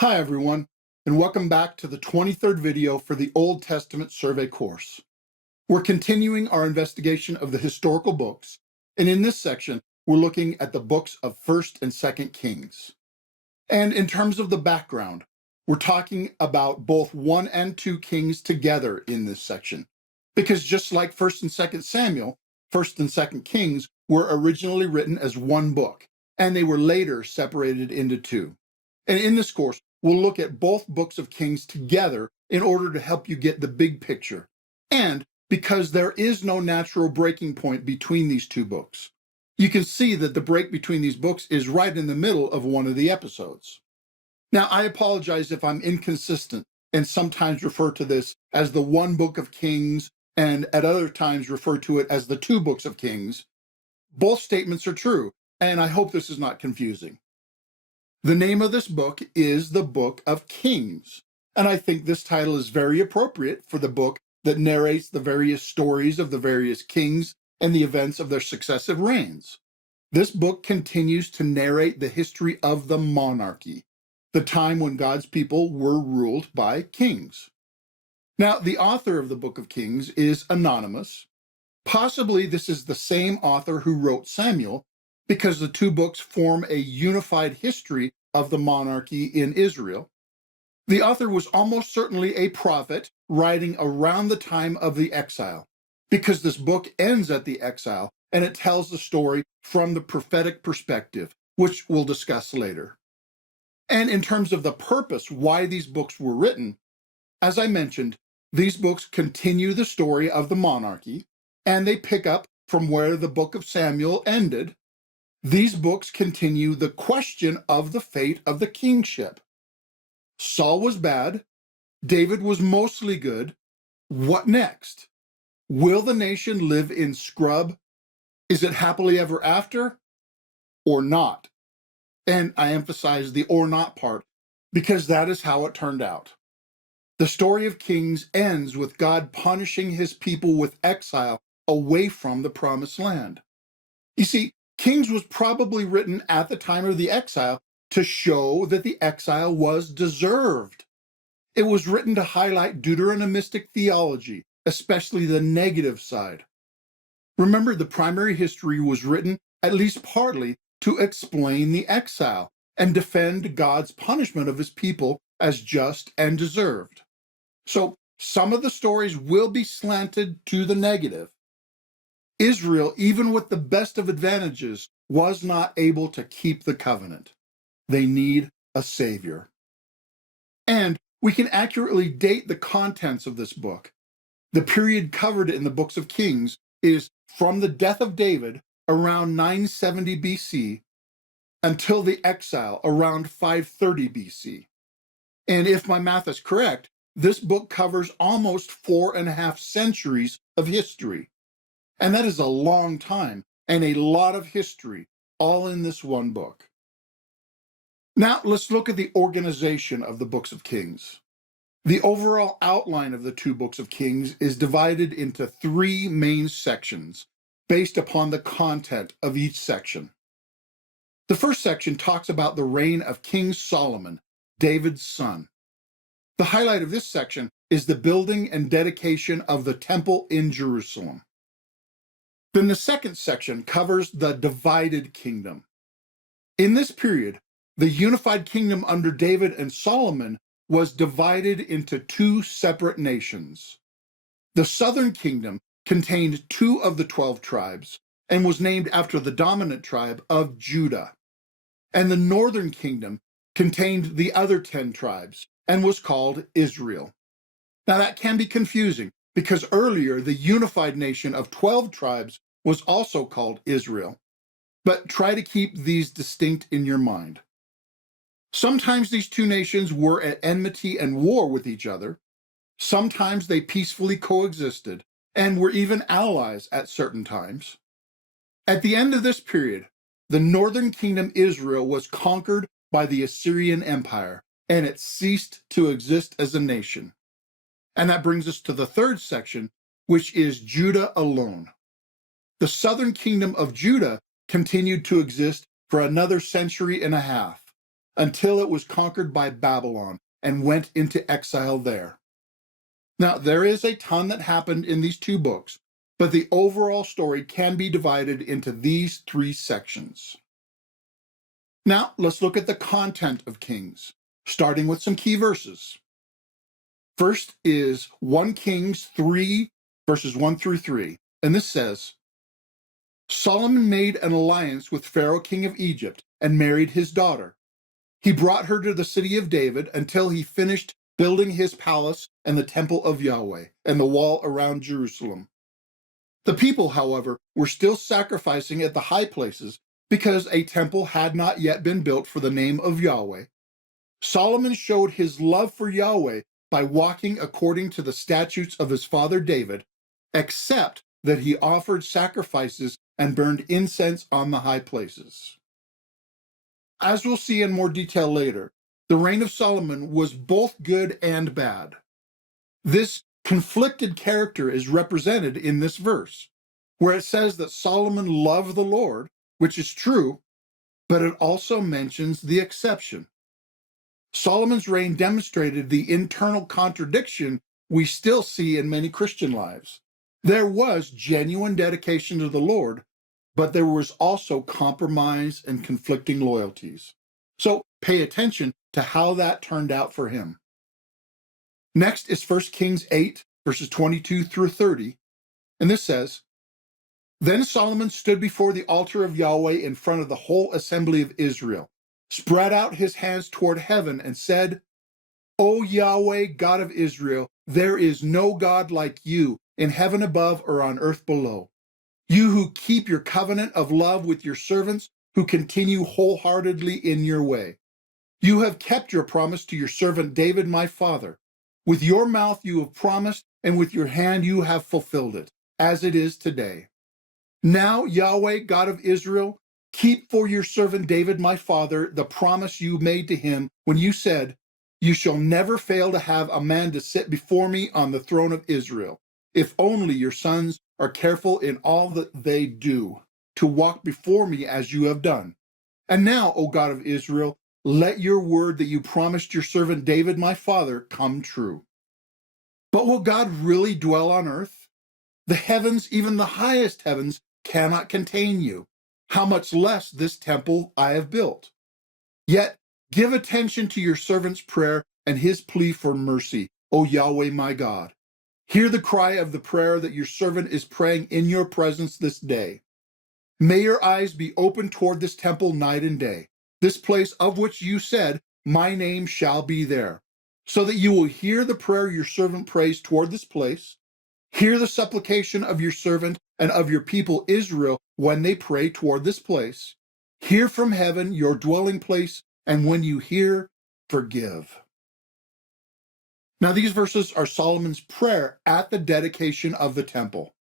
Hi everyone, and welcome back to the 23rd video for the Old Testament Survey course. We're continuing our investigation of the historical books, and in this section, we're looking at the books of 1st and 2nd Kings. And in terms of the background, we're talking about both 1 and 2 Kings together in this section, because just like 1st and 2nd Samuel, 1st and 2nd Kings were originally written as one book, and they were later separated into two. And in this course, we'll look at both books of Kings together in order to help you get the big picture. And because there is no natural breaking point between these two books, you can see that the break between these books is right in the middle of one of the episodes. Now, I apologize if I'm inconsistent and sometimes refer to this as the one book of Kings and at other times refer to it as the two books of Kings. Both statements are true, and I hope this is not confusing. The name of this book is the Book of Kings, and I think this title is very appropriate for the book that narrates the various stories of the various kings and the events of their successive reigns. This book continues to narrate the history of the monarchy, the time when God's people were ruled by kings. Now, the author of the Book of Kings is anonymous. Possibly this is the same author who wrote Samuel, because the two books form a unified history of the monarchy in Israel. The author was almost certainly a prophet writing around the time of the exile, because this book ends at the exile and it tells the story from the prophetic perspective, which we'll discuss later. And in terms of the purpose why these books were written, as I mentioned, these books continue the story of the monarchy, and they pick up from where the book of Samuel ended. These books continue the question of the fate of the kingship. Saul was bad. David was mostly good. What next? Will the nation live in scrub? Is it happily ever after? Or not? And I emphasize the or not part, because that is how it turned out. The story of Kings ends with God punishing his people with exile away from the promised land. You see, Kings was probably written at the time of the exile to show that the exile was deserved. It was written to highlight Deuteronomistic theology, especially the negative side. Remember, the primary history was written, at least partly, to explain the exile and defend God's punishment of his people as just and deserved. So some of the stories will be slanted to the negative. Israel, even with the best of advantages, was not able to keep the covenant. They need a savior. And we can accurately date the contents of this book. The period covered in the books of Kings is from the death of David around 970 BC until the exile around 530 BC. And if my math is correct, this book covers almost 4.5 centuries of history. And that is a long time and a lot of history, all in this one book. Now, let's look at the organization of the books of Kings. The overall outline of the two books of Kings is divided into 3 main sections based upon the content of each section. The first section talks about the reign of King Solomon, David's son. The highlight of this section is the building and dedication of the temple in Jerusalem. Then the second section covers the divided kingdom. In this period, the unified kingdom under David and Solomon was divided into 2 separate nations. The southern kingdom contained 2 of the 12 tribes and was named after the dominant tribe of Judah. And the northern kingdom contained the other 10 tribes and was called Israel. Now that can be confusing, because earlier the unified nation of 12 tribes was also called Israel. But try to keep these distinct in your mind. Sometimes these 2 nations were at enmity and war with each other. Sometimes they peacefully coexisted and were even allies at certain times. At the end of this period, the northern kingdom Israel was conquered by the Assyrian Empire, and it ceased to exist as a nation. And that brings us to the third section, which is Judah alone. The southern kingdom of Judah continued to exist for another century and a half, until it was conquered by Babylon and went into exile there. Now, there is a ton that happened in these two books, but the overall story can be divided into these three sections. Now, let's look at the content of Kings, starting with some key verses. First is 1 Kings 3, verses 1 through 3, and this says, Solomon made an alliance with Pharaoh, king of Egypt, and married his daughter. He brought her to the city of David until he finished building his palace and the temple of Yahweh and the wall around Jerusalem. The people, however, were still sacrificing at the high places because a temple had not yet been built for the name of Yahweh. Solomon showed his love for Yahweh by walking according to the statutes of his father David, except that he offered sacrifices and burned incense on the high places. As we'll see in more detail later, the reign of Solomon was both good and bad. This conflicted character is represented in this verse, where it says that Solomon loved the Lord, which is true, but it also mentions the exception. Solomon's reign demonstrated the internal contradiction we still see in many Christian lives. There was genuine dedication to the Lord, but there was also compromise and conflicting loyalties. So pay attention to how that turned out for him. Next is 1 Kings 8, verses 22 through 30, and this says, Then Solomon stood before the altar of Yahweh in front of the whole assembly of Israel, spread out his hands toward heaven, and said, O Yahweh, God of Israel, there is no God like you in heaven above or on earth below. You who keep your covenant of love with your servants, who continue wholeheartedly in your way. You have kept your promise to your servant David, my father. With your mouth you have promised, and with your hand you have fulfilled it, as it is today. Now, Yahweh, God of Israel, keep for your servant David, my father, the promise you made to him when you said, You shall never fail to have a man to sit before me on the throne of Israel, if only your sons are careful in all that they do, to walk before me as you have done. And now, O God of Israel, let your word that you promised your servant David, my father, come true. But will God really dwell on earth? The heavens, even the highest heavens, cannot contain you. How much less this temple I have built? Yet give attention to your servant's prayer and his plea for mercy, O Yahweh my God. Hear the cry of the prayer that your servant is praying in your presence this day. May your eyes be open toward this temple night and day, this place of which you said, My name shall be there, so that you will hear the prayer your servant prays toward this place, hear the supplication of your servant and of your people Israel when they pray toward this place, hear from heaven your dwelling place, and when you hear, forgive. Now, these verses are Solomon's prayer at the dedication of the temple.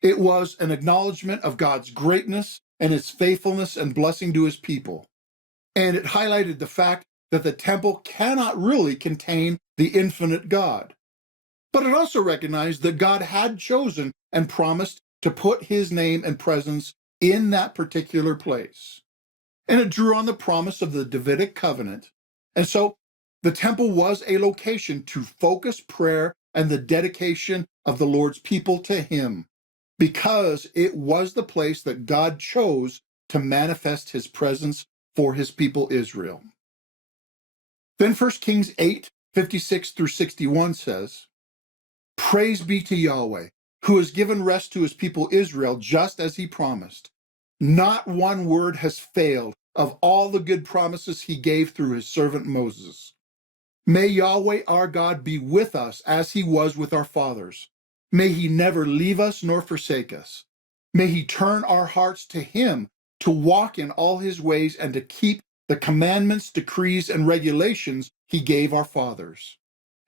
It was an acknowledgement of God's greatness and his faithfulness and blessing to his people. And it highlighted the fact that the temple cannot really contain the infinite God. But it also recognized that God had chosen and promised to put his name and presence in that particular place. And it drew on the promise of the Davidic covenant. And so the temple was a location to focus prayer and the dedication of the Lord's people to him, because it was the place that God chose to manifest his presence for his people Israel. Then 1 Kings 8, 56 through 61 says, Praise be to Yahweh, who has given rest to his people Israel just as he promised. Not one word has failed of all the good promises he gave through his servant Moses. May Yahweh our God be with us as he was with our fathers. May he never leave us nor forsake us. May he turn our hearts to him to walk in all his ways and to keep the commandments, decrees, and regulations he gave our fathers.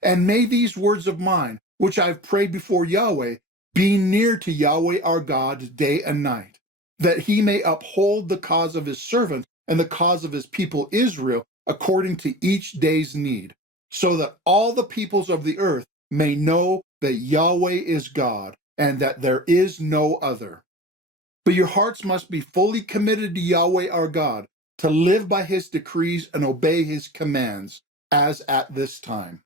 And may these words of mine, which I've prayed before Yahweh, be near to Yahweh our God day and night, that he may uphold the cause of his servant and the cause of his people Israel according to each day's need, so that all the peoples of the earth may know that Yahweh is God and that there is no other. But your hearts must be fully committed to Yahweh our God, to live by his decrees and obey his commands, as at this time.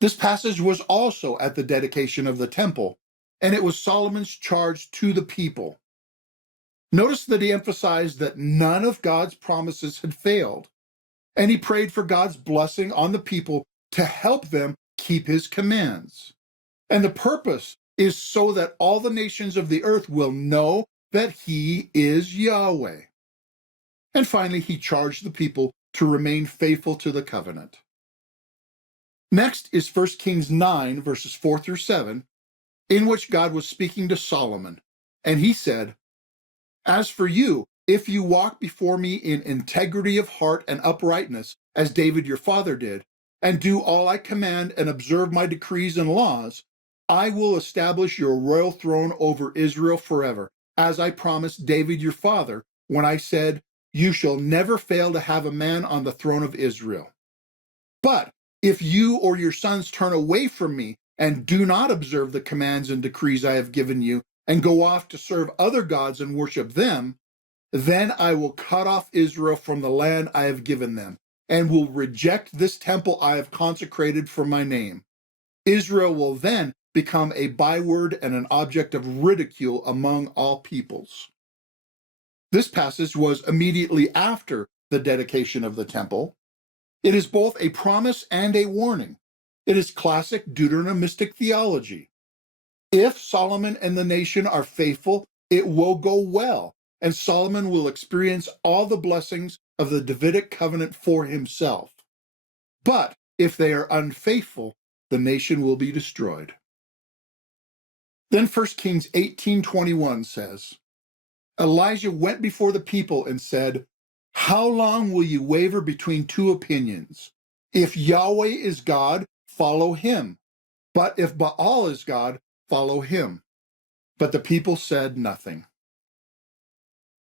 This passage was also at the dedication of the temple, and it was Solomon's charge to the people. Notice that he emphasized that none of God's promises had failed, and he prayed for God's blessing on the people to help them keep his commands. And the purpose is so that all the nations of the earth will know that he is Yahweh. And finally, he charged the people to remain faithful to the covenant. Next is 1 Kings 9, verses 4 through 7, in which God was speaking to Solomon. And he said, "As for you, if you walk before me in integrity of heart and uprightness, as David your father did, and do all I command and observe my decrees and laws, I will establish your royal throne over Israel forever, as I promised David your father when I said, 'You shall never fail to have a man on the throne of Israel.' But if you or your sons turn away from me and do not observe the commands and decrees I have given you, and go off to serve other gods and worship them, then I will cut off Israel from the land I have given them, and will reject this temple I have consecrated for my name. Israel will then become a byword and an object of ridicule among all peoples." This passage was immediately after the dedication of the temple. It is both a promise and a warning. It is classic Deuteronomistic theology. If Solomon and the nation are faithful, it will go well, and Solomon will experience all the blessings of the Davidic covenant for himself. But if they are unfaithful, the nation will be destroyed. Then 1 Kings 18:21 says, Elijah went before the people and said, "How long will you waver between two opinions? If Yahweh is God, follow him. But if Baal is God, follow him." But the people said nothing.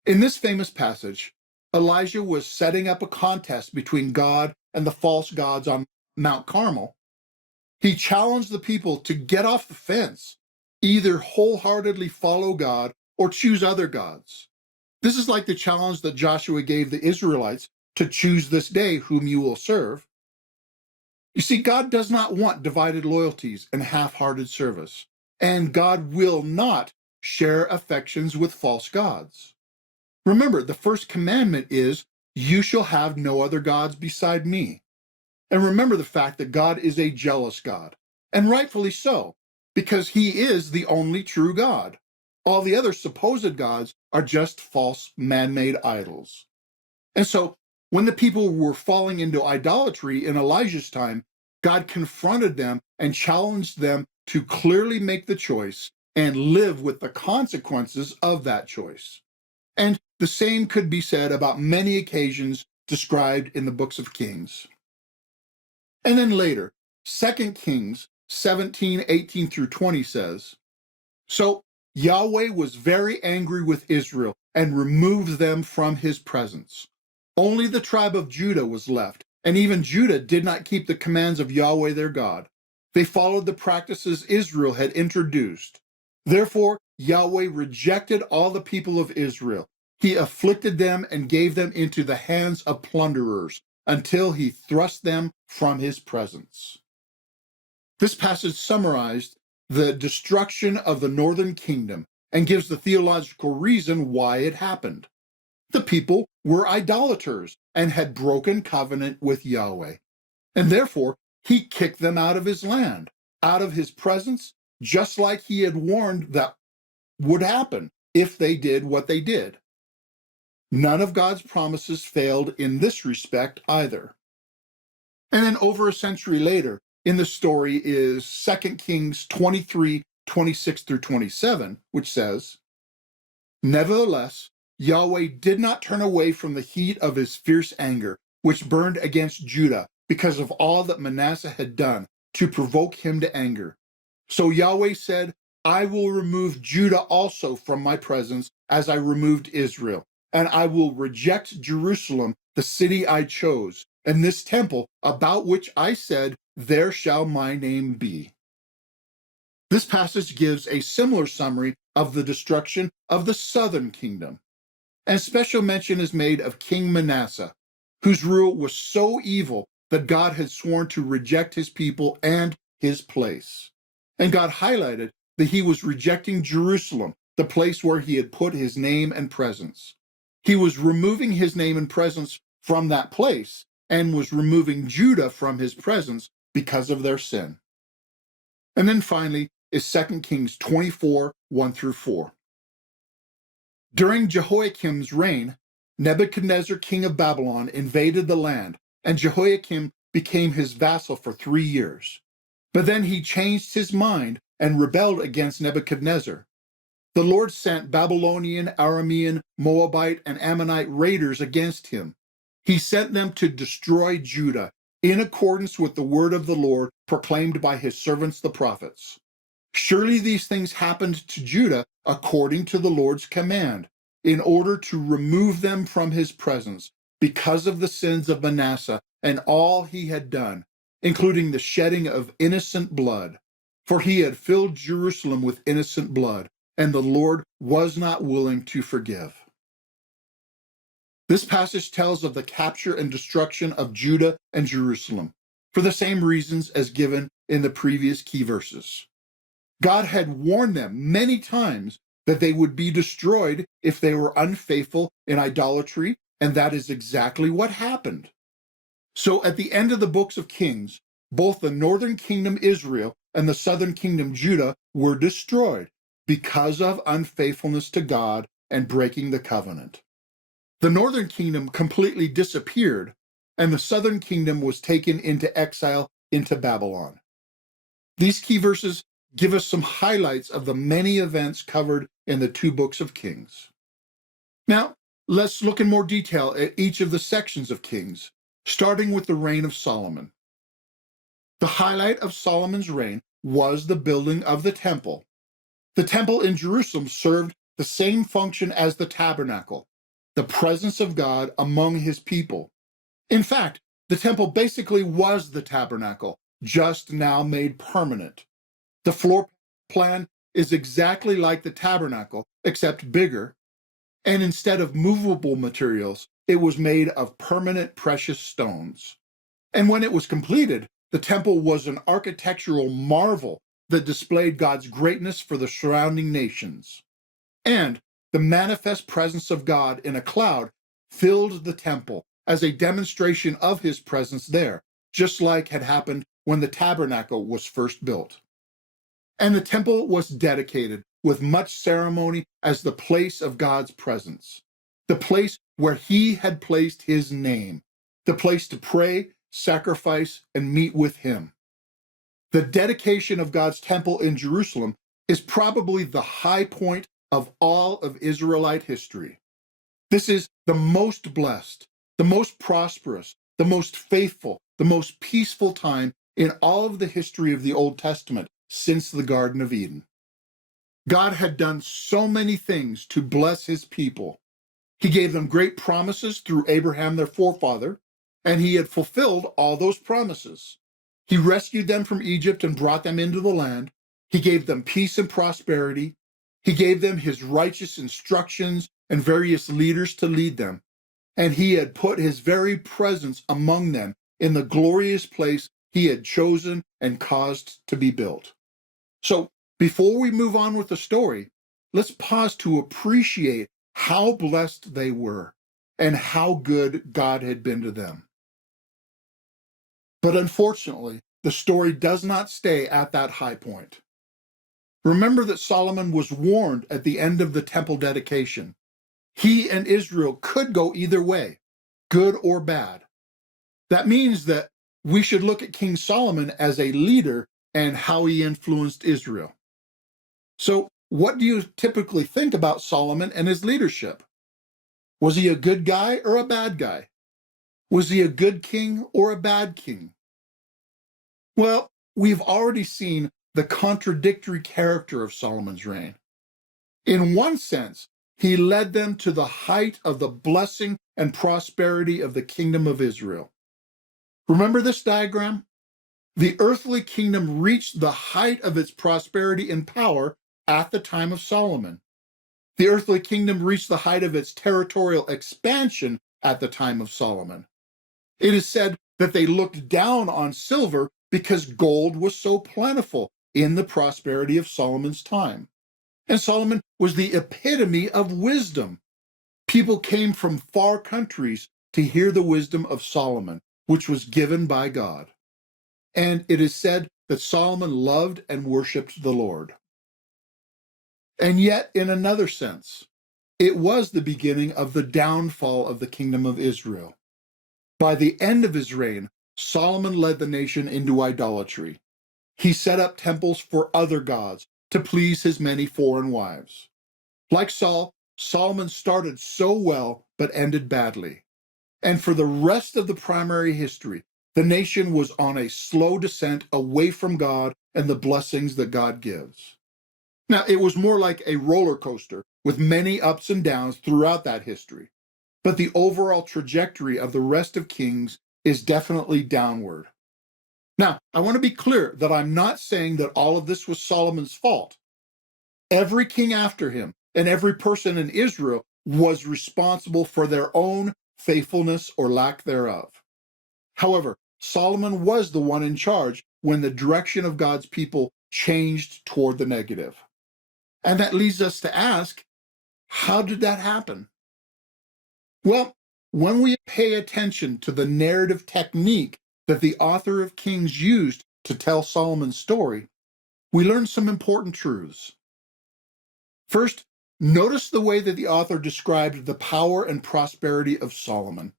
In this famous passage, Elijah was setting up a contest between God and the false gods on Mount Carmel. He challenged the people to get off the fence, either wholeheartedly follow God or choose other gods. This is like the challenge that Joshua gave the Israelites to choose this day whom you will serve. You see, God does not want divided loyalties and half-hearted service, and God will not share affections with false gods. Remember, the first commandment is, "You shall have no other gods beside me." And remember the fact that God is a jealous God, and rightfully so, because he is the only true God. All the other supposed gods are just false man-made idols. And so when the people were falling into idolatry in Elijah's time, God confronted them and challenged them to clearly make the choice and live with the consequences of that choice. And the same could be said about many occasions described in the books of Kings. And then later, 2 Kings 17:18 through 20 says, "So Yahweh was very angry with Israel and removed them from his presence. Only the tribe of Judah was left, and even Judah did not keep the commands of Yahweh their God. They followed the practices Israel had introduced. Therefore, Yahweh rejected all the people of Israel. He afflicted them and gave them into the hands of plunderers until he thrust them from his presence." This passage summarized the destruction of the northern kingdom and gives the theological reason why it happened. The people were idolaters and had broken covenant with Yahweh, and therefore he kicked them out of his land, out of his presence, just like he had warned that would happen if they did what they did. None of God's promises failed in this respect either. And then over a century later, in the story is 2 Kings 23:26 through 27, which says, "Nevertheless, Yahweh did not turn away from the heat of his fierce anger, which burned against Judah because of all that Manasseh had done to provoke him to anger. So Yahweh said, I will remove Judah also from my presence as I removed Israel, and I will reject Jerusalem, the city I chose, and this temple about which I said, there shall my name be." This passage gives a similar summary of the destruction of the southern kingdom. And special mention is made of King Manasseh, whose rule was so evil that God had sworn to reject his people and his place. And God highlighted that he was rejecting Jerusalem, the place where he had put his name and presence. He was removing his name and presence from that place and was removing Judah from his presence because of their sin. And then finally is 2 Kings 24, 1 through 4. During Jehoiakim's reign, Nebuchadnezzar, king of Babylon, invaded the land, and Jehoiakim became his vassal for 3 years. But then he changed his mind and rebelled against Nebuchadnezzar. The Lord sent Babylonian, Aramean, Moabite, and Ammonite raiders against him. He sent them to destroy Judah in accordance with the word of the Lord proclaimed by his servants the prophets. Surely these things happened to Judah according to the Lord's command, in order to remove them from his presence because of the sins of Manasseh and all he had done, including the shedding of innocent blood. For he had filled Jerusalem with innocent blood, and the Lord was not willing to forgive. This passage tells of the capture and destruction of Judah and Jerusalem, for the same reasons as given in the previous key verses. God had warned them many times that they would be destroyed if they were unfaithful in idolatry, and that is exactly what happened. So at the end of the books of Kings, both the northern kingdom Israel and the southern kingdom Judah were destroyed because of unfaithfulness to God and breaking the covenant. The northern kingdom completely disappeared, and the southern kingdom was taken into exile into Babylon. These key verses give us some highlights of the many events covered in the 2 books of Kings. Now, let's look in more detail at each of the sections of Kings, starting with the reign of Solomon. The highlight of Solomon's reign was the building of the temple. The temple in Jerusalem served the same function as the tabernacle, the presence of God among his people. In fact, the temple basically was the tabernacle, just now made permanent. The floor plan is exactly like the tabernacle, except bigger, and instead of movable materials, it was made of permanent precious stones. And when it was completed, the temple was an architectural marvel that displayed God's greatness for the surrounding nations. And the manifest presence of God in a cloud filled the temple as a demonstration of his presence there, just like had happened when the tabernacle was first built. And the temple was dedicated with much ceremony as the place of God's presence, the place where he had placed his name, the place to pray, sacrifice, and meet with him. The dedication of God's temple in Jerusalem is probably the high point of all of Israelite history. This is the most blessed, the most prosperous, the most faithful, the most peaceful time in all of the history of the Old Testament since the Garden of Eden. God had done so many things to bless his people. He gave them great promises through Abraham, their forefather, and he had fulfilled all those promises. He rescued them from Egypt and brought them into the land. He gave them peace and prosperity. He gave them his righteous instructions and various leaders to lead them. And he had put his very presence among them in the glorious place he had chosen and caused to be built. So before we move on with the story, let's pause to appreciate how blessed they were and how good God had been to them. But unfortunately, the story does not stay at that high point. Remember that Solomon was warned at the end of the temple dedication. He and Israel could go either way, good or bad. That means that we should look at King Solomon as a leader and how he influenced Israel. So, what do you typically think about Solomon and his leadership? Was he a good guy or a bad guy? Was he a good king or a bad king? Well, we've already seen the contradictory character of Solomon's reign. In one sense, he led them to the height of the blessing and prosperity of the kingdom of Israel. Remember this diagram? The earthly kingdom reached the height of its prosperity and power at the time of Solomon. The earthly kingdom reached the height of its territorial expansion at the time of Solomon. It is said that they looked down on silver because gold was so plentiful in the prosperity of Solomon's time. And Solomon was the epitome of wisdom. People came from far countries to hear the wisdom of Solomon, which was given by God. And it is said that Solomon loved and worshiped the Lord. And yet, in another sense, it was the beginning of the downfall of the kingdom of Israel. By the end of his reign, Solomon led the nation into idolatry. He set up temples for other gods to please his many foreign wives. Like Saul, Solomon started so well but ended badly. And for the rest of the primary history, the nation was on a slow descent away from God and the blessings that God gives. Now, it was more like a roller coaster with many ups and downs throughout that history. But the overall trajectory of the rest of Kings is definitely downward. Now, I want to be clear that I'm not saying that all of this was Solomon's fault. Every king after him and every person in Israel was responsible for their own faithfulness or lack thereof. However, Solomon was the one in charge when the direction of God's people changed toward the negative. And that leads us to ask, how did that happen? Well, when we pay attention to the narrative technique that the author of Kings used to tell Solomon's story, we learn some important truths. First, notice the way that the author described the power and prosperity of Solomon.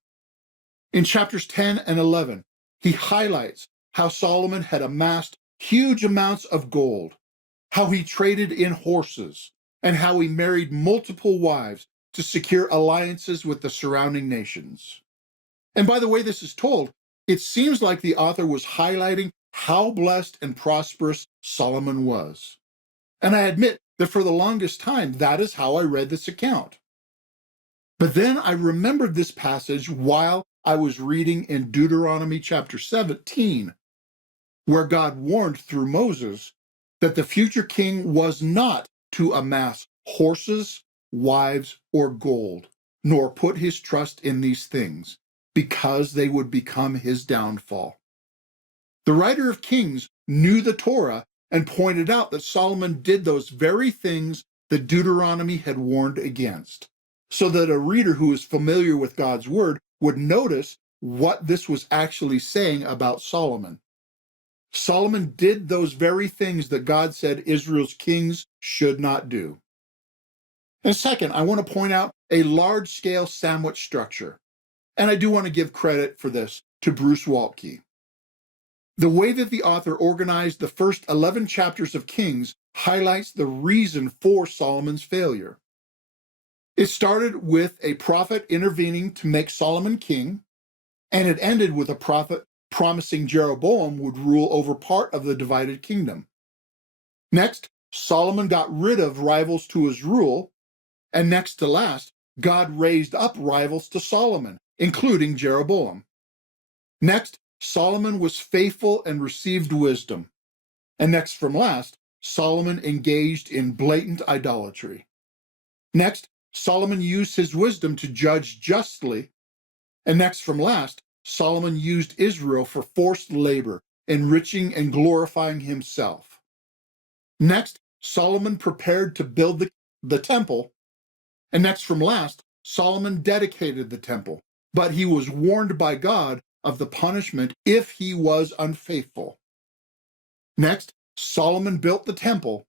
In chapters 10 and 11, he highlights how Solomon had amassed huge amounts of gold, how he traded in horses, and how he married multiple wives to secure alliances with the surrounding nations. And by the way this is told, it seems like the author was highlighting how blessed and prosperous Solomon was. And I admit that for the longest time, that is how I read this account. But then I remembered this passage while I was reading in Deuteronomy chapter 17, where God warned through Moses that the future king was not to amass horses, wives, or gold, nor put his trust in these things, because they would become his downfall. The writer of Kings knew the Torah and pointed out that Solomon did those very things that Deuteronomy had warned against, so that a reader who is familiar with God's word would notice what this was actually saying about Solomon. Solomon did those very things that God said Israel's kings should not do. And second, I want to point out a large-scale sandwich structure. And I do want to give credit for this to Bruce Waltke. The way that the author organized the first 11 chapters of Kings highlights the reason for Solomon's failure. It started with a prophet intervening to make Solomon king, and it ended with a prophet promising Jeroboam would rule over part of the divided kingdom. Next, Solomon got rid of rivals to his rule, and next to last, God raised up rivals to Solomon, including Jeroboam. Next, Solomon was faithful and received wisdom. And next from last, Solomon engaged in blatant idolatry. Next, Solomon used his wisdom to judge justly. And next from last, Solomon used Israel for forced labor, enriching and glorifying himself. Next, Solomon prepared to build the temple. And next from last, Solomon dedicated the temple, but he was warned by God of the punishment if he was unfaithful. Next, Solomon built the temple,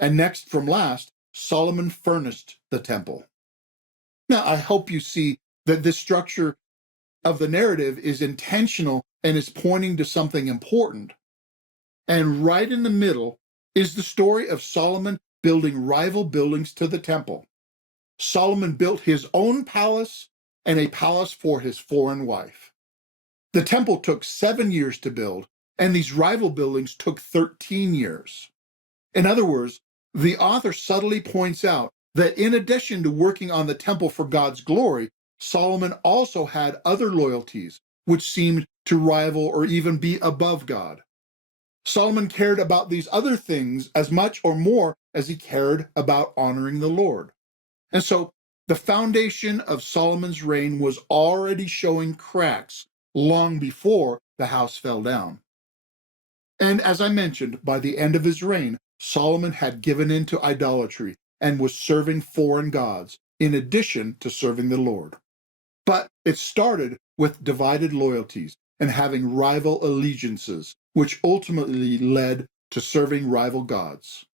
and next from last, Solomon furnished the temple. Now, I hope you see that this structure of the narrative is intentional and is pointing to something important. And right in the middle is the story of Solomon building rival buildings to the temple. Solomon built his own palace and a palace for his foreign wife. The temple took 7 years to build, and these rival buildings took 13 years. In other words, the author subtly points out that in addition to working on the temple for God's glory, Solomon also had other loyalties which seemed to rival or even be above God. Solomon cared about these other things as much or more as he cared about honoring the Lord. And so the foundation of Solomon's reign was already showing cracks long before the house fell down. And as I mentioned, by the end of his reign, Solomon had given in to idolatry and was serving foreign gods, in addition to serving the Lord. But it started with divided loyalties and having rival allegiances, which ultimately led to serving rival gods.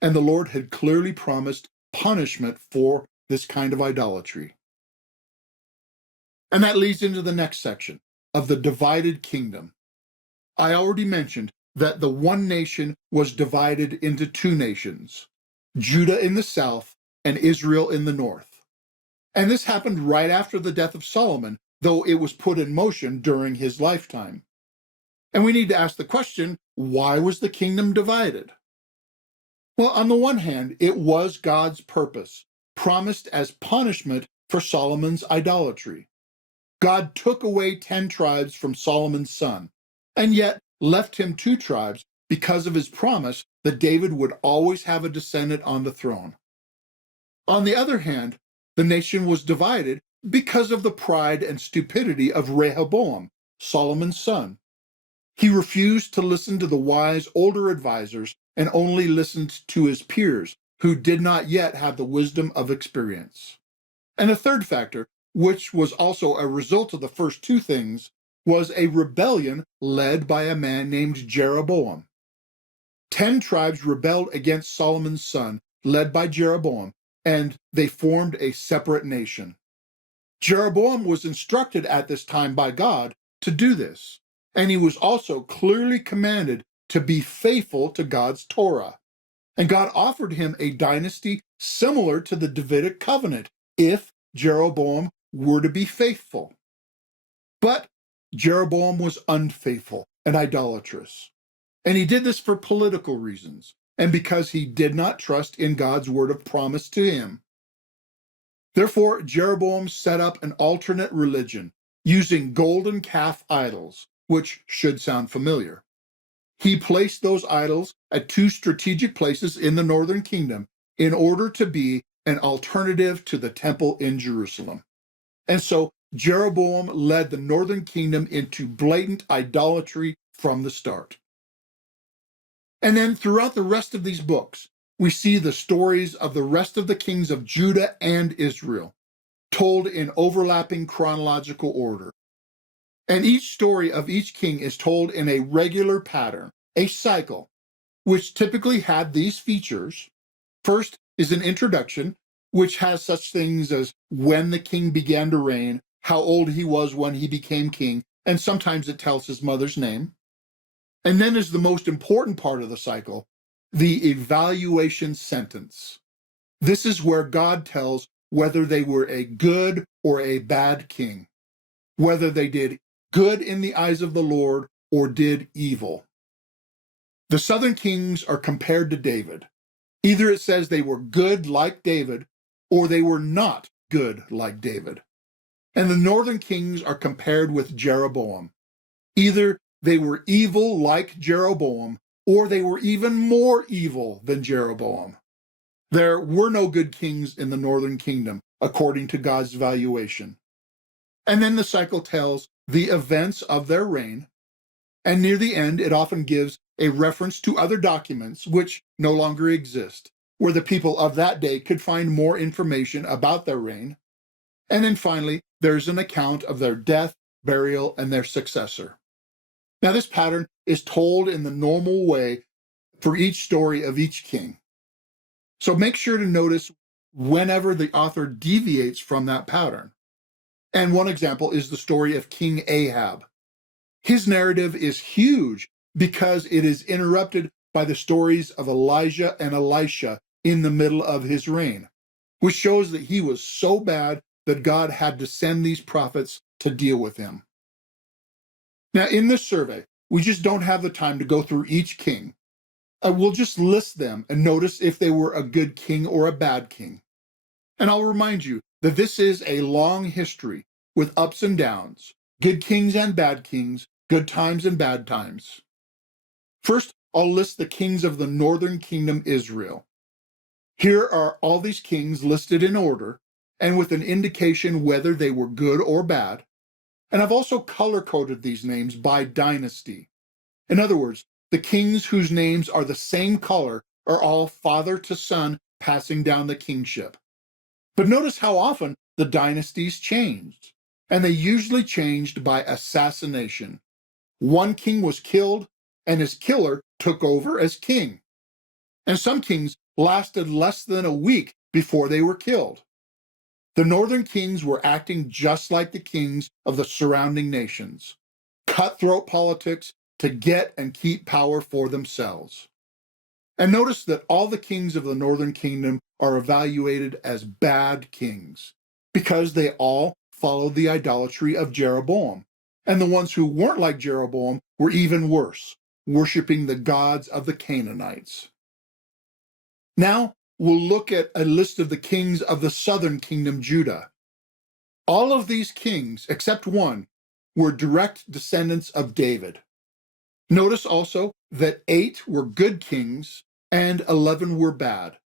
And the Lord had clearly promised punishment for this kind of idolatry. And that leads into the next section of the divided kingdom. I already mentioned that the one nation was divided into two nations, Judah in the south and Israel in the north. And this happened right after the death of Solomon, though it was put in motion during his lifetime. And we need to ask the question, why was the kingdom divided? Well, on the one hand, it was God's purpose, promised as punishment for Solomon's idolatry. God took away 10 tribes from Solomon's son, and yet left him 2 tribes because of his promise that David would always have a descendant on the throne. On the other hand, the nation was divided because of the pride and stupidity of Rehoboam, Solomon's son. He refused to listen to the wise older advisors and only listened to his peers, who did not yet have the wisdom of experience. And the third factor, which was also a result of the first 2 things, was a rebellion led by a man named Jeroboam. 10 tribes rebelled against Solomon's son, led by Jeroboam, and they formed a separate nation. Jeroboam was instructed at this time by God to do this, and he was also clearly commanded to be faithful to God's Torah. And God offered him a dynasty similar to the Davidic covenant if Jeroboam were to be faithful. But Jeroboam was unfaithful and idolatrous, and he did this for political reasons and because he did not trust in God's word of promise to him. Therefore, Jeroboam set up an alternate religion using golden calf idols, which should sound familiar. He placed those idols at 2 strategic places in the northern kingdom in order to be an alternative to the temple in Jerusalem. And so Jeroboam led the northern kingdom into blatant idolatry from the start. And then throughout the rest of these books, we see the stories of the rest of the kings of Judah and Israel, told in overlapping chronological order. And each story of each king is told in a regular pattern, a cycle, which typically had these features. First is an introduction, which has such things as when the king began to reign, how old he was when he became king, and sometimes it tells his mother's name. And then is the most important part of the cycle, the evaluation sentence. This is where God tells whether they were a good or a bad king, whether they did good in the eyes of the Lord or did evil. The southern kings are compared to David. Either it says they were good like David, or they were not good like David. And the northern kings are compared with Jeroboam. Either they were evil like Jeroboam, or they were even more evil than Jeroboam. There were no good kings in the northern kingdom, according to God's valuation. And then the cycle tells the events of their reign, and near the end, it often gives a reference to other documents which no longer exist, where the people of that day could find more information about their reign. And then finally, there's an account of their death, burial, and their successor. Now, this pattern is told in the normal way for each story of each king. So make sure to notice whenever the author deviates from that pattern. And one example is the story of King Ahab. His narrative is huge because it is interrupted by the stories of Elijah and Elisha in the middle of his reign, which shows that he was so bad that God had to send these prophets to deal with him. Now, in this survey, we just don't have the time to go through each king. I will just list them and notice if they were a good king or a bad king. And I'll remind you that this is a long history with ups and downs, good kings and bad kings, good times and bad times. First, I'll list the kings of the northern kingdom Israel. Here are all these kings listed in order and with an indication whether they were good or bad. And I've also color-coded these names by dynasty. In other words, the kings whose names are the same color are all father to son passing down the kingship. But notice how often the dynasties changed, and they usually changed by assassination. One king was killed, and his killer took over as king. And some kings lasted less than a week before they were killed. The northern kings were acting just like the kings of the surrounding nations, cutthroat politics to get and keep power for themselves. And notice that all the kings of the northern kingdom are evaluated as bad kings because they all followed the idolatry of Jeroboam. And the ones who weren't like Jeroboam were even worse, worshiping the gods of the Canaanites. Now we'll look at a list of the kings of the southern kingdom, Judah. All of these kings, except one, were direct descendants of David. Notice also that 8 were good kings and 11 were bad.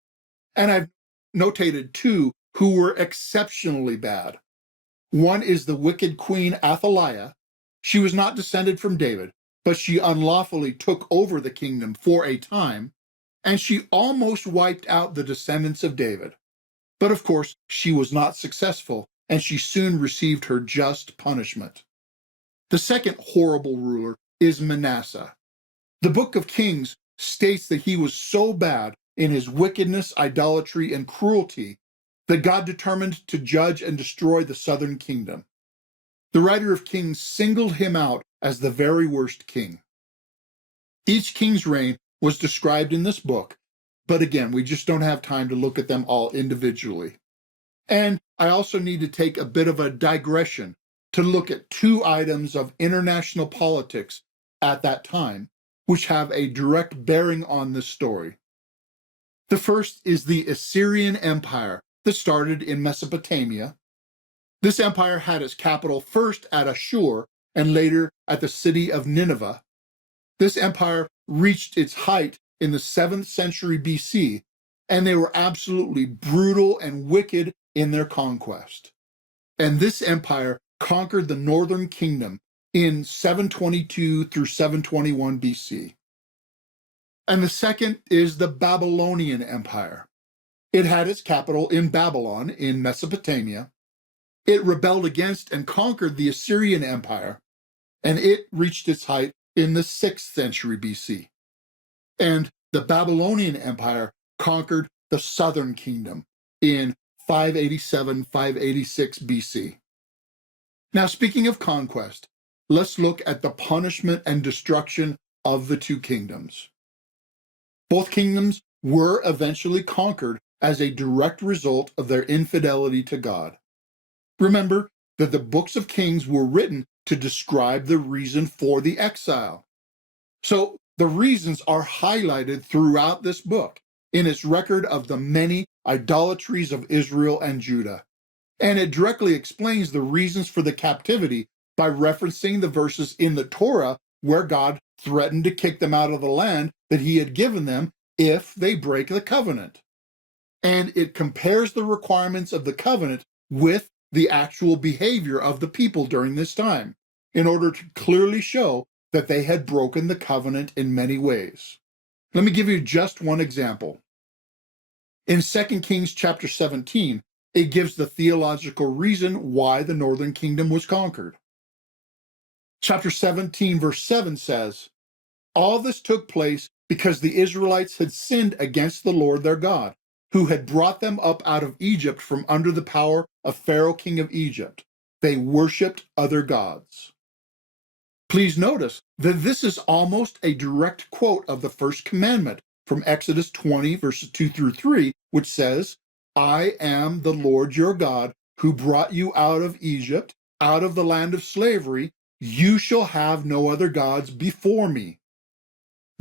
And I've notated 2 who were exceptionally bad. One is the wicked queen Athaliah. She was not descended from David, but she unlawfully took over the kingdom for a time, and she almost wiped out the descendants of David. But of course, she was not successful, and she soon received her just punishment. The second horrible ruler is Manasseh. The book of Kings states that he was so bad in his wickedness, idolatry, and cruelty that God determined to judge and destroy the southern kingdom. The writer of Kings singled him out as the very worst king. Each king's reign was described in this book, but again, we just don't have time to look at them all individually. And I also need to take a bit of a digression to look at 2 items of international politics at that time, which have a direct bearing on this story. The first is the Assyrian Empire that started in Mesopotamia. This empire had its capital first at Ashur and later at the city of Nineveh. This empire reached its height in the 7th century BC, and they were absolutely brutal and wicked in their conquest. And this empire conquered the northern kingdom in 722 through 721 BC. And the second is the Babylonian Empire. It had its capital in Babylon in Mesopotamia. It rebelled against and conquered the Assyrian Empire, and it reached its height in the 6th century BC. And the Babylonian Empire conquered the southern kingdom in 586 BC. Now, speaking of conquest, let's look at the punishment and destruction of the 2 kingdoms. Both kingdoms were eventually conquered as a direct result of their infidelity to God. Remember that the books of Kings were written to describe the reason for the exile. So the reasons are highlighted throughout this book in its record of the many idolatries of Israel and Judah. And it directly explains the reasons for the captivity by referencing the verses in the Torah where God threatened to kick them out of the land that he had given them if they break the covenant. And it compares the requirements of the covenant with the actual behavior of the people during this time in order to clearly show that they had broken the covenant in many ways. Let me give you just one example. In 2 Kings chapter 17, it gives the theological reason why the northern kingdom was conquered. Chapter 17, verse 7 says, "All this took place because the Israelites had sinned against the Lord their God, who had brought them up out of Egypt from under the power of Pharaoh, king of Egypt. They worshipped other gods." Please notice that this is almost a direct quote of the first commandment from Exodus 20, verses 2 through 3, which says, "I am the Lord your God, who brought you out of Egypt, out of the land of slavery. You shall have no other gods before me."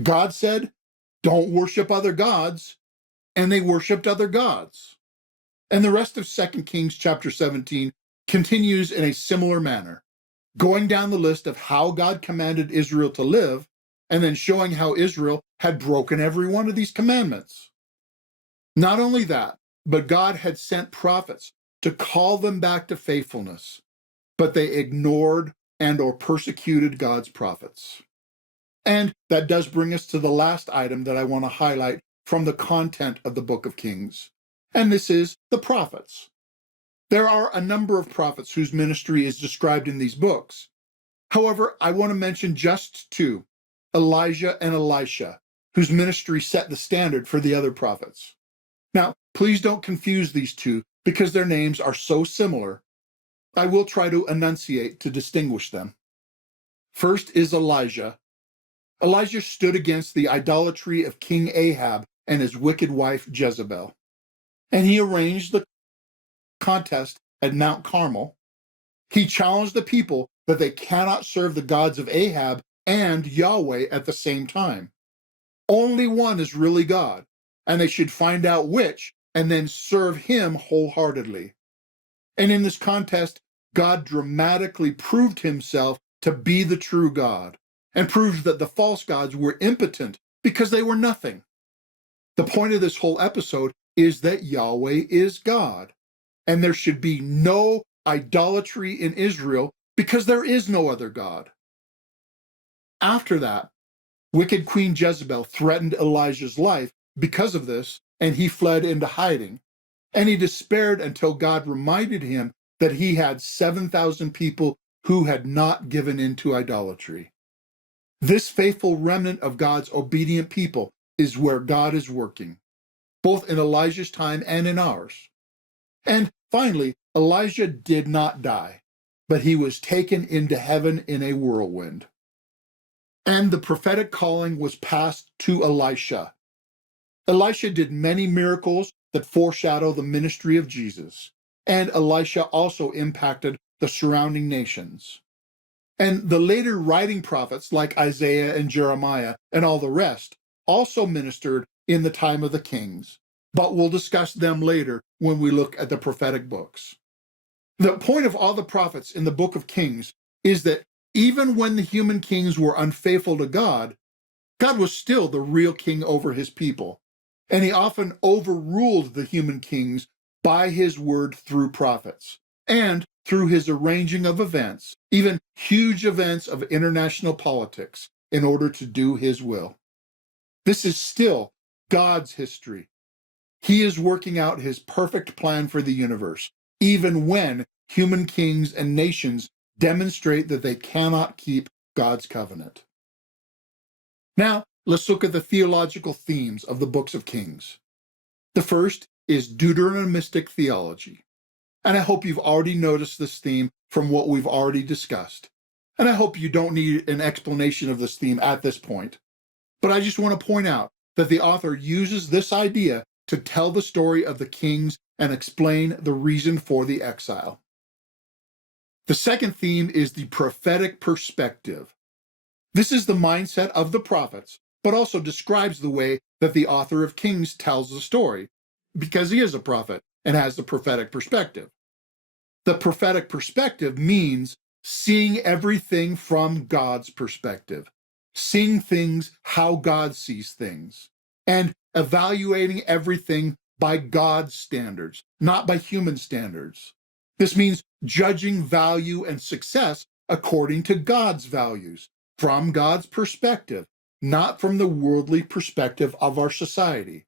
God said, don't worship other gods, and they worshiped other gods. And the rest of 2 Kings chapter 17 continues in a similar manner, going down the list of how God commanded Israel to live, and then showing how Israel had broken every one of these commandments. Not only that, but God had sent prophets to call them back to faithfulness, but they ignored and or persecuted God's prophets. And that does bring us to the last item that I want to highlight from the content of the book of Kings, and this is the prophets. There are a number of prophets whose ministry is described in these books. However, I want to mention just two, Elijah and Elisha, whose ministry set the standard for the other prophets. Now, please don't confuse these two because their names are so similar. I will try to enunciate to distinguish them. First is Elijah. Elijah stood against the idolatry of King Ahab and his wicked wife Jezebel, and he arranged the contest at Mount Carmel. He challenged the people that they cannot serve the gods of Ahab and Yahweh at the same time. Only one is really God, and they should find out which and then serve him wholeheartedly. And in this contest, God dramatically proved himself to be the true God and proved that the false gods were impotent because they were nothing. The point of this whole episode is that Yahweh is God, and there should be no idolatry in Israel because there is no other God. After that, wicked Queen Jezebel threatened Elijah's life because of this, and he fled into hiding. And he despaired until God reminded him that he had 7,000 people who had not given in to idolatry. This faithful remnant of God's obedient people is where God is working, both in Elijah's time and in ours. And finally, Elijah did not die, but he was taken into heaven in a whirlwind. And the prophetic calling was passed to Elisha. Elisha did many miracles that foreshadow the ministry of Jesus, and Elisha also impacted the surrounding nations. And the later writing prophets like Isaiah and Jeremiah and all the rest also ministered in the time of the kings, but we'll discuss them later when we look at the prophetic books. The point of all the prophets in the book of Kings is that even when the human kings were unfaithful to God, God was still the real king over his people, and he often overruled the human kings by his word through prophets and through his arranging of events, even huge events of international politics, in order to do his will. This is still God's history. He is working out his perfect plan for the universe, even when human kings and nations demonstrate that they cannot keep God's covenant. Now, let's look at the theological themes of the books of Kings. The first is Deuteronomistic theology. And I hope you've already noticed this theme from what we've already discussed. And I hope you don't need an explanation of this theme at this point. But I just want to point out that the author uses this idea to tell the story of the kings and explain the reason for the exile. The second theme is the prophetic perspective. This is the mindset of the prophets, but also describes the way that the author of Kings tells the story, because he is a prophet and has the prophetic perspective. The prophetic perspective means seeing everything from God's perspective, seeing things how God sees things, and evaluating everything by God's standards, not by human standards. This means judging value and success according to God's values, from God's perspective, not from the worldly perspective of our society.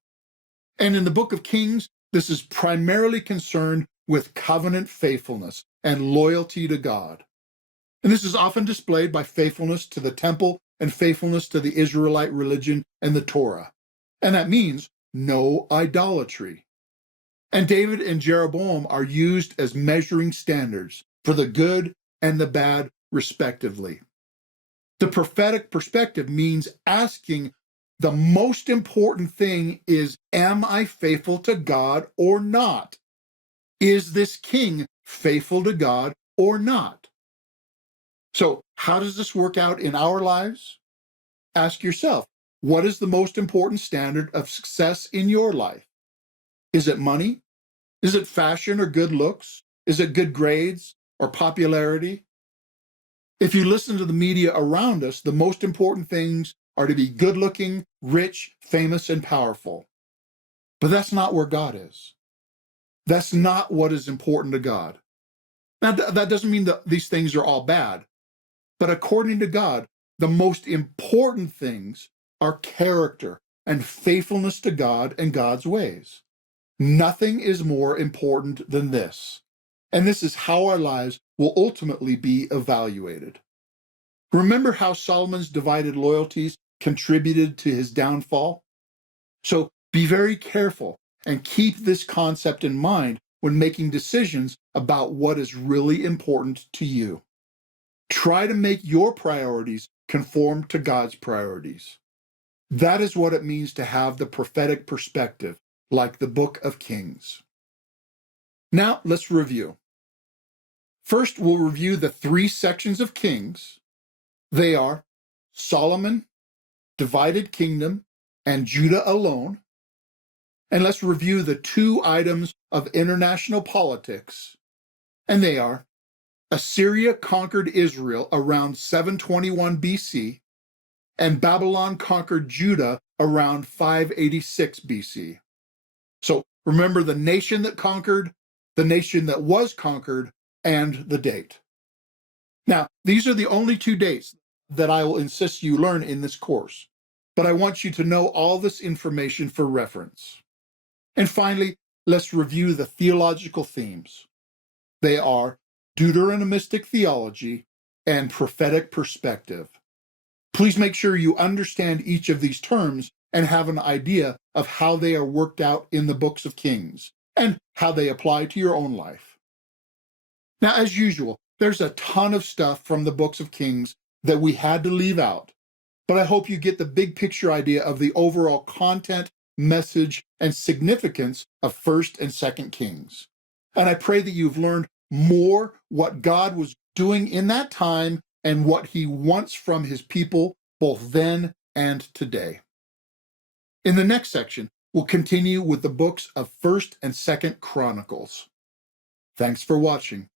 And in the book of Kings, this is primarily concerned with covenant faithfulness and loyalty to God. And this is often displayed by faithfulness to the temple and faithfulness to the Israelite religion and the Torah. And that means no idolatry. And David and Jeroboam are used as measuring standards for the good and the bad, respectively. The prophetic perspective means asking the most important thing is, am I faithful to God or not? Is this king faithful to God or not? So, how does this work out in our lives? Ask yourself, what is the most important standard of success in your life? Is it money? Is it fashion or good looks? Is it good grades or popularity? If you listen to the media around us, the most important things are to be good-looking, rich, famous, and powerful. But that's not where God is. That's not what is important to God. Now, that doesn't mean that these things are all bad, but according to God, the most important things are character and faithfulness to God and God's ways. Nothing is more important than this. And this is how our lives will ultimately be evaluated. Remember how Solomon's divided loyalties contributed to his downfall? So be very careful and keep this concept in mind when making decisions about what is really important to you. Try to make your priorities conform to God's priorities. That is what it means to have the prophetic perspective, like the Book of Kings. Now let's review. First, we'll review the 3 sections of Kings. They are Solomon, divided kingdom, and Judah alone. And let's review the 2 items of international politics. And they are Assyria conquered Israel around 721 BC, and Babylon conquered Judah around 586 BC. So remember the nation that conquered, the nation that was conquered, and the date. Now, these are the only 2 dates that I will insist you learn in this course, but I want you to know all this information for reference. And finally, let's review the theological themes. They are Deuteronomistic theology and prophetic perspective. Please make sure you understand each of these terms and have an idea of how they are worked out in the books of Kings and how they apply to your own life. Now, as usual, there's a ton of stuff from the books of Kings that we had to leave out, but I hope you get the big picture idea of the overall content, message, and significance of 1st and 2nd Kings. And I pray that you've learned more what God was doing in that time and what he wants from his people both then and today. In the next section, we'll continue with the books of 1st and 2nd Chronicles. Thanks for watching.